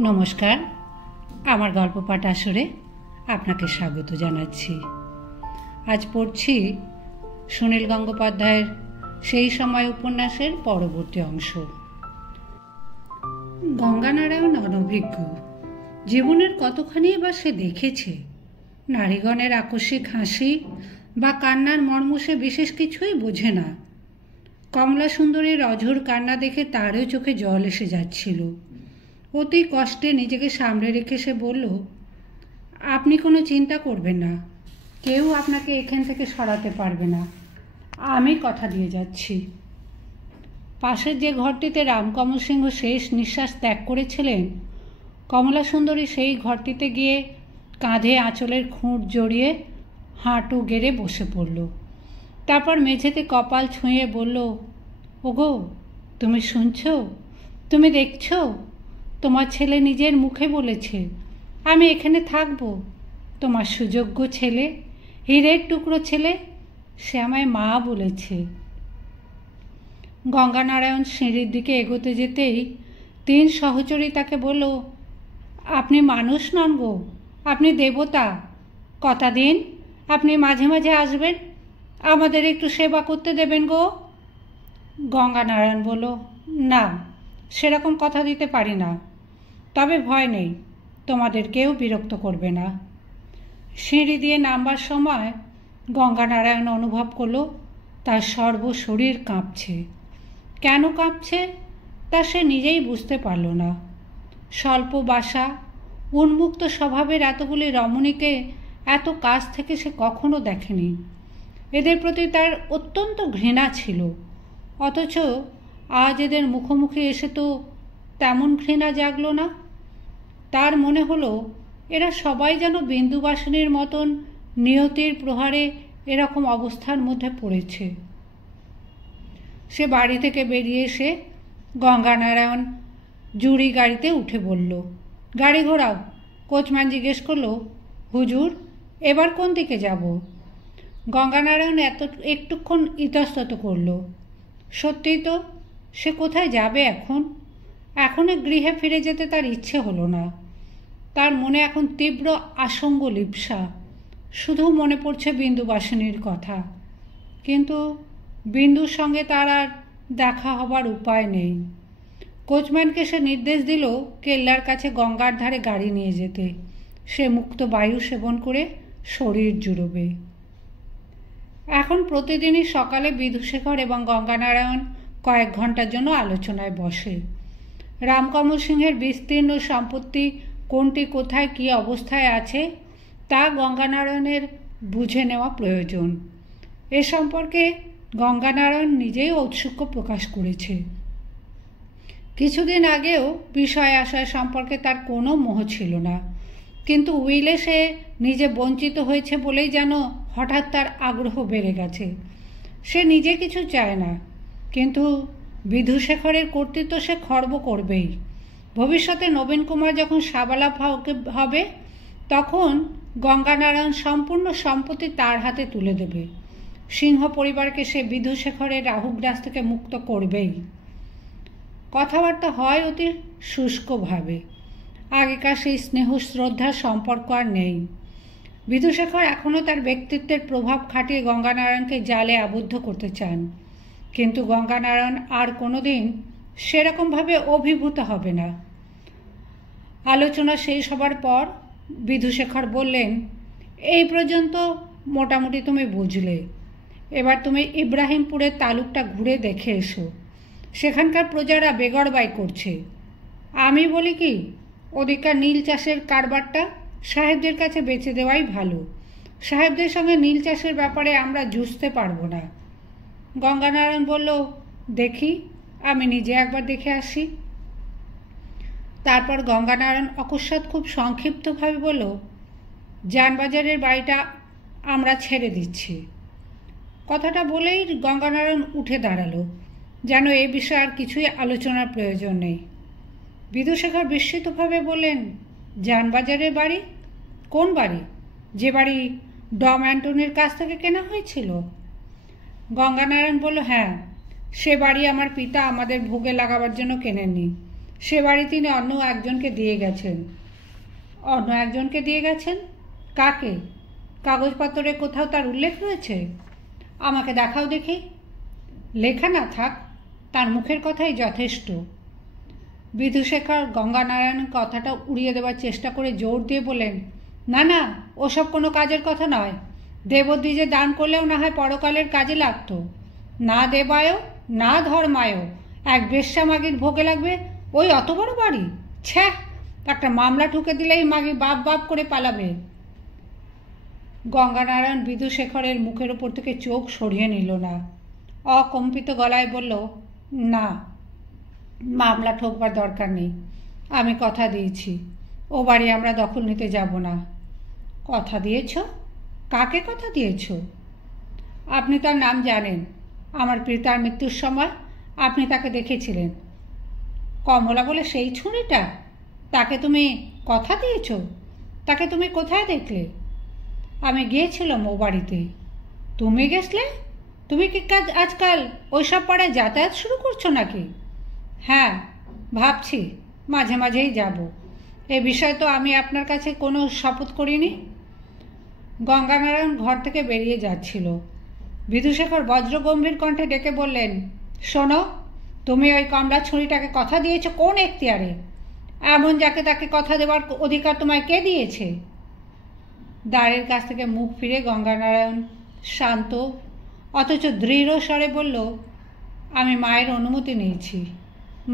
নমস্কার, আমার গল্প পাঠ আসরে আপনাকে স্বাগত জানাচ্ছি। আজ পড়ছি সুনীল গঙ্গোপাধ্যায়ের সেই সময় উপন্যাসের পরবর্তী অংশ। গঙ্গানারায়ণ অনভিজ্ঞ, জীবনের কতখানি বা সে দেখেছে। নারীগণের আকস্মিক হাসি বা কান্নার মর্ম সে বিশেষ কিছুই বোঝে না। কমলা সুন্দরীর অঝোর কান্না দেখে তারও চোখে জল এসে যাচ্ছিল। অতি কষ্টে নিজেকে সামলে রেখে সে বলল, আপনি কোনো চিন্তা করবেন না, কেউ আপনাকে এখান থেকে সরাতে পারবে না, আমি কথা দিয়ে যাচ্ছি। পাশের যে ঘরটিতে রামকমল সিংহ শেষ নিঃশ্বাস ত্যাগ করেছিলেন, কমলা সুন্দরী সেই ঘরটিতে গিয়ে কাঁধে আঁচলের খুঁট জড়িয়ে হাঁটু গেড়ে বসে পড়ল। তারপর মেঝেতে কপাল ছুঁয়ে বলল, ওগো, তুমি শুনছ? তুমি দেখছ? তোমার ছেলে নিজের মুখে বলেছে আমি এখানে থাকব। তোমার সুযোগ্য ছেলে, হীরের টুকরো ছেলে, সে আমায় মা বলেছে। গঙ্গানারায়ণ সিঁড়ির দিকে এগোতে যেতেই তিন সহচরী তাকে বলল, আপনি মানুষ নন গো, আপনি দেবতা। কথা দিন আপনি মাঝে মাঝে আসবেন, আমাদের একটু সেবা করতে দেবেন গো। গঙ্গানারায়ণ বলল, না, সেরকম কথা দিতে পারি না, তবে ভয় নেই, তোমাদের কেউ বিরক্ত করবে না। সিঁড়ি দিয়ে নামবার সময় গঙ্গানারায়ণ অনুভব করল তার সর্বশরীর কাঁপছে। কেন কাঁপছে তা সে নিজেই বুঝতে পারল না। স্বল্প বাসা, উন্মুক্ত স্বভাবের এতগুলি রমণীকে এত কাছ থেকে সে কখনো দেখেনি। এদের প্রতি তার অত্যন্ত ঘৃণা ছিল, অথচ আজ এদের মুখোমুখি এসে তো তেমন ঘৃণা জাগল না। তার মনে হলো এরা সবাই যেন বিন্দুবাসিনীর মতন নিয়তির প্রহারে এরকম অবস্থার মধ্যে পড়েছে। সে বাড়ি থেকে বেরিয়ে এসে গঙ্গানারায়ণ জুড়ি গাড়িতে উঠে বলল, গাড়ি ঘোরাও। কোচম্যান জিজ্ঞেস করল, হুজুর, এবার কোন দিকে যাব? গঙ্গানারায়ণ একটুক্ষণ ইতস্তত করল। সত্যিই তো, সে কোথায় যাবে এখন? এখনো গৃহে ফিরে যেতে তার ইচ্ছে হলো না। তার মনে এখন তীব্র আশঙ্গ লিপ্সা, শুধু মনে পড়ছে বিন্দুবাসিনীর কথা। কিন্তু বিন্দুর সঙ্গে তার আর দেখা হবার উপায় নেই। কোচম্যানকে সে নির্দেশ দিল কেল্লার কাছে গঙ্গার ধারে গাড়ি নিয়ে যেতে। সে মুক্ত বায়ু সেবন করে শরীর জুড়বে। এখন প্রতিদিনই সকালে বিধুশেখর এবং গঙ্গানারায়ণ কয়েক ঘন্টার জন্য আলোচনায় বসে। রামকমল সিংহের বিস্তীর্ণ সম্পত্তি কোনটি কোথায় কী অবস্থায় আছে তা গঙ্গানারায়ণের বুঝে নেওয়া প্রয়োজন। এ সম্পর্কে গঙ্গানারায়ণ নিজেই ঔৎসুক্য প্রকাশ করেছে। কিছুদিন আগেও বিষয় আশয় সম্পর্কে তার কোনো মোহ ছিল না, কিন্তু উইলে সে নিজে বঞ্চিত হয়েছে বলেই যেন হঠাৎ তার আগ্রহ বেড়ে গেছে। সে নিজে কিছু চায় না, কিন্তু বিধুশেখরের কর্তৃত্ব সে খর্ব করবেই। ভবিষ্যতে নবীন কুমার যখন সাবালাভ হবে, তখন গঙ্গানারায়ণ সম্পূর্ণ সম্পত্তি তার হাতে তুলে দেবে। সিংহ পরিবারকে সে বিধুশেখরের রাহুগ্রাস থেকে মুক্ত করবেই। কথাবার্তা হয় অতি শুষ্কভাবে, আগেকার সেই স্নেহ শ্রদ্ধার সম্পর্ক আর নেই। বিধুশেখর এখনও তার ব্যক্তিত্বের প্রভাব খাটিয়ে গঙ্গানারায়ণকে জালে আবদ্ধ করতে চান, কিন্তু গঙ্গানারায়ণ আর কোনোদিন সেরকমভাবে অভিভূত হবে না। আলোচনা শেষ হবার পর বিধুশেখর বললেন, এই পর্যন্ত মোটামুটি তুমি বুঝলে, এবার তুমি ইব্রাহিমপুরের তালুকটা ঘুরে দেখে এসো। সেখানকার প্রজারা বেগরবাই করছে। আমি বলি কি, ওদিককার নীল চাষের কারবারটা সাহেবদের কাছে বেচে দেওয়াই ভালো। সাহেবদের সঙ্গে নীল চাষের ব্যাপারে আমরা জুঝতে পারবো না। গঙ্গানারায়ণ বলল, দেখি, আমি নিজে একবার দেখে আসি। তারপর গঙ্গানারায়ণ অকস্মাৎ খুব সংক্ষিপ্তভাবে বলল, জানবাজারের বাড়িটা আমরা ছেড়ে দিচ্ছি। কথাটা বলেই গঙ্গানারায়ণ উঠে দাঁড়ালো, যেন এ বিষয়ে আর কিছুই আলোচনার প্রয়োজন নেই। বিধুশেখর বিস্মিতভাবে বললেন, জানবাজারের বাড়ি? কোন বাড়ি? যে বাড়ি ডম অ্যান্টনির কাছ থেকে কেনা হয়েছিল? গঙ্গানারায়ণ বলল, হ্যাঁ, সে বাড়ি আমার পিতা আমাদের ভোগে লাগাবার জন্য কেনেননি, সে বাড়ি তিনি অন্য একজনকে দিয়ে গেছেন। অন্য একজনকে দিয়ে গেছেন? কাকে? কাগজপত্রে কোথাও তার উল্লেখ রয়েছে? আমাকে দেখাও দেখি। লেখা না থাক, তার মুখের কথাই যথেষ্ট। বিধুশেখর গঙ্গানারায়ণের কথাটা উড়িয়ে দেওয়ার চেষ্টা করে জোর দিয়ে বললেন, না না, ওসব কোনো কাজের কথা নয়। দেবদ্বিজে দান করলেও না হয় পরকালের কাজে লাগত। না দেবায়ও না ধর্মায়ও এক বেশ্যামাগির ভোগে লাগবে ওই অত বড় বাড়ি? ছ্যা, একটা মামলা ঠুকে দিলেই মাগি বাপ বাপ করে পালাবে। গঙ্গানারায়ণ বিধুশেখরের মুখের উপর থেকে চোখ সরিয়ে নিল না। অকম্পিত গলায় বলল, না, মামলা ঠোকবার দরকার নেই। আমি কথা দিয়েছি, ও বাড়ি আমরা দখল নিতে যাব না। কথা দিয়েছ? কাকে কথা দিয়েছ? আপনি তার নাম জানেন। আমার পিতার মৃত্যুর সময় আপনি তাকে দেখেছিলেন। কমলা বলে সেই ছুরিটা? তাকে তুমি কথা দিয়েছ? তাকে তুমি কোথায় দেখলে? আমি গিয়েছিলাম ও বাড়িতে। তুমি গেছলে? তুমি কি কাজ আজকাল ওইসব পাড়ায় যাতায়াত শুরু করছো নাকি? হ্যাঁ, ভাবছি মাঝে মাঝেই যাব। এ বিষয়ে তো আমি আপনার কাছে কোনো শপথ করিনি। গঙ্গানারায়ণ ঘর থেকে বেরিয়ে যাচ্ছিল। বিধুশেখর বজ্রগম্ভীর কণ্ঠে ডেকে বললেন, শোনো, তুমি ওই কমলা ছুরিটাকে কথা দিয়েছ কোন এখতিয়ারে? এমন যাকে তাকে কথা দেওয়ার অধিকার তোমায় কে দিয়েছে? দ্বারের কাছ থেকে মুখ ফিরে গঙ্গানারায়ণ শান্ত অথচ দৃঢ় স্বরে বলল, আমি মায়ের অনুমতি নিয়েছি।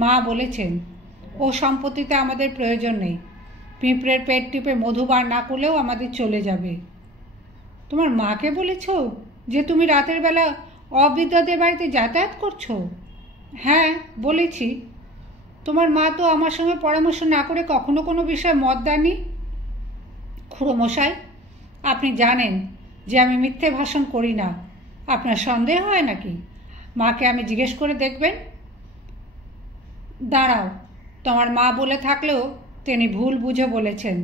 মা বলেছেন ও সম্পত্তিতে আমাদের প্রয়োজন নেই। পিঁপড়ের পেট টিপে মধু বার না করলেও আমাদের চলে যাবে। তোমার মাকে বলেছ যে তুমি রাতের বেলা অবিদ্যাদের বাড়িতে যাতায়াত করছো? হ্যাঁ, বলেছি। তোমার মা তো আমার সঙ্গে পরামর্শ না করে কখনো কোনো বিষয়ে মত দেননি। খুড়োমশাই, আপনি জানেন যে আমি মিথ্যে ভাষণ করি না। আপনার সন্দেহ হয় নাকি? মাকে আমি জিজ্ঞেস করে দেখবেন। দাঁড়াও, তোমার মা বলে থাকলেও তিনি ভুল বুঝে বলেছেন।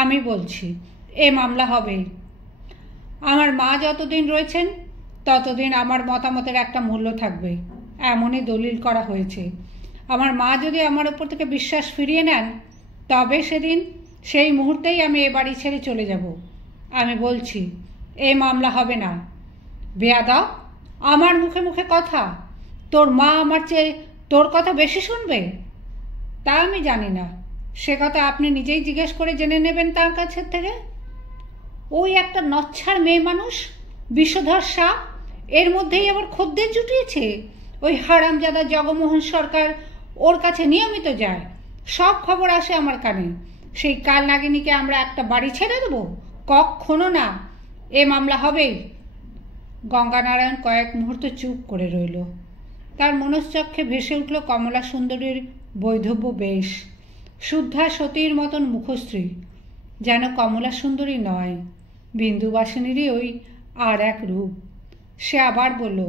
আমি বলছি, এ মামলা হবেই। আমার মা যতদিন রয়েছেন ততদিন আমার মতামতের একটা মূল্য থাকবে, এমনই দলিল করা হয়েছে। আমার মা যদি আমার ওপর থেকে বিশ্বাস ফিরিয়ে নেন তবে সেদিন সেই মুহূর্তেই আমি এ বাড়ি ছেড়ে চলে যাব। আমি বলছি, এই মামলা হবে না। বেয়াদব, আমার মুখে মুখে কথা! তোর মা আমার চেয়ে তোর কথা বেশি শুনবে? তা আমি জানি না, সে কথা আপনি নিজেই জিজ্ঞেস করে জেনে নেবেন তার কাছের থেকে। ওই একটা নচ্ছার মেয়ে মানুষ, বিষধর সাপ, এর মধ্যেই আবার খদ্দের জুটিয়েছে। ওই হারামজাদা জগমোহন সরকার ওর কাছে নিয়মিত যায়, সব খবর আসে আমার কানে। সেই কাল নাগিনীকে আমরা একটা বাড়ি ছেড়ে দেবো? কখনো না, এ মামলা হবেই। গঙ্গানারায়ণ কয়েক মুহূর্ত চুপ করে রইল। তার মনশ্চক্ষে ভেসে উঠল কমলা সুন্দরীর বৈধব্য বেশ, শুদ্ধা সতীর মতন মুখশ্রী, যেন কমলা সুন্দরী নয়, বিন্দুবাসিনীরই ওই আর এক রূপ। সে আবার বলল,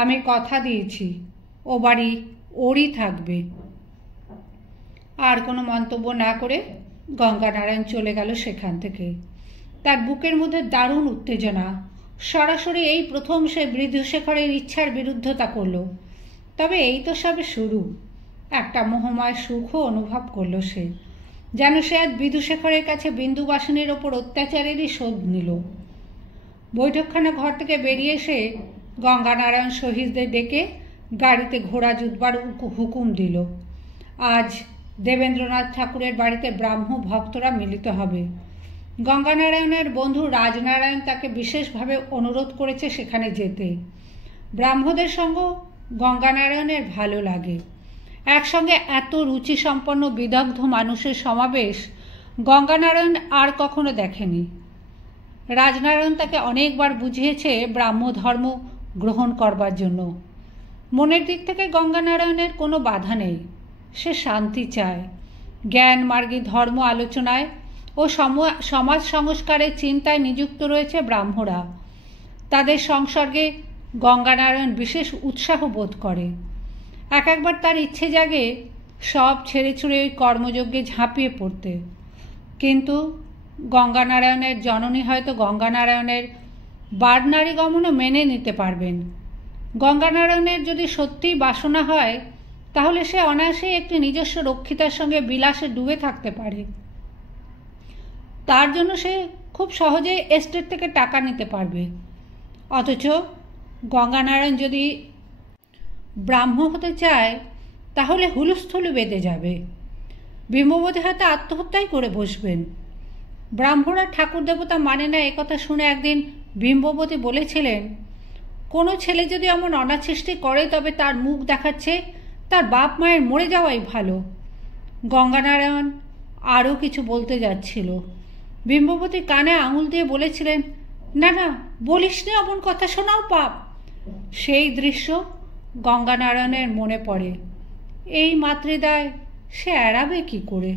আমি কথা দিয়েছি, ও বাড়ি ওরই থাকবে। আর কোনো মন্তব্য না করে গঙ্গানারায়ণ চলে গেল সেখান থেকে। তার বুকের মধ্যে দারুণ উত্তেজনা। সরাসরি এই প্রথম সে বিধুশেখরের ইচ্ছার বিরুদ্ধতা করল। তবে এই তো সবে শুরু। একটা মোহময় সুখও অনুভব করল সে, যেন সে আজ বিধুশেখরের কাছে বিন্দুবাসিনীর ওপর অত্যাচারেরই শোধ নিল। বৈঠকখানা ঘর থেকে বেরিয়ে এসে গঙ্গানারায়ণ শহীদদের ডেকে গাড়িতে ঘোড়া জুতবার হুকুম দিল। আজ দেবেন্দ্রনাথ ঠাকুরের বাড়িতে ব্রাহ্ম ভক্তরা মিলিত হবে। গঙ্গানারায়ণের বন্ধু রাজনারায়ণ তাকে বিশেষভাবে অনুরোধ করেছে সেখানে যেতে। ব্রাহ্মদের সঙ্গ গঙ্গানারায়ণের ভালো লাগে। একসঙ্গে এত রুচিসম্পন্ন বিদগ্ধ মানুষের সমাবেশ গঙ্গানারায়ণ আর কখনো দেখেনি। রাজনারায়ণ তাকে অনেকবার বুঝিয়েছে ব্রাহ্ম ধর্ম গ্রহণ করবার জন্য। মনের দিক থেকে গঙ্গানারায়ণের কোনো বাধা নেই। সে শান্তি চায়। জ্ঞান মার্গী ধর্ম আলোচনায় ও সমাজ সংস্কারের চিন্তায় নিযুক্ত রয়েছে ব্রাহ্মরা। তাদের সংসর্গে গঙ্গানারায়ণ বিশেষ উৎসাহ বোধ করে। একবার তার ইচ্ছে জাগে সব ছেড়ে ছুড়ে ওই কর্মযজ্ঞে ঝাঁপিয়ে পড়তে। কিন্তু গঙ্গানারায়ণের জননী হয়তো গঙ্গানারায়ণের বারনারী গমনও মেনে নিতে পারবেন। গঙ্গানারায়ণের যদি সত্যিই বাসনা হয় তাহলে সে অনায়াসেই একটি নিজস্ব রক্ষিতার সঙ্গে বিলাসে ডুবে থাকতে পারে। তার জন্য সে খুব সহজেই এস্টেট থেকে টাকা নিতে পারবে। অথচ গঙ্গানারায়ণ যদি ব্রাহ্ম হতে চায় তাহলে হুলস্থুলু বেঁধে যাবে। বিম্ববতী হাতে আত্মহত্যাই করে বসবেন। ব্রাহ্মণরা ঠাকুর দেবতা মানে না একথা শুনে একদিন বিম্ববতী বলেছিলেন, কোনো ছেলে যদি এমন অনাচেষ্টি করে তবে তার মুখ দেখাচ্ছে তার বাপ মায়ের মরে যাওয়াই ভালো। গঙ্গানারায়ণ আরও কিছু বলতে যাচ্ছিল। বিম্ববতী কানে আঙুল দিয়ে বলেছিলেন, না না বলিস নি, অমন কথা শোনাও পাপ। সেই দৃশ্য গঙ্গানারায়ণের মনে পড়ে। এই মাতৃদায় সে এড়াবে কি করে?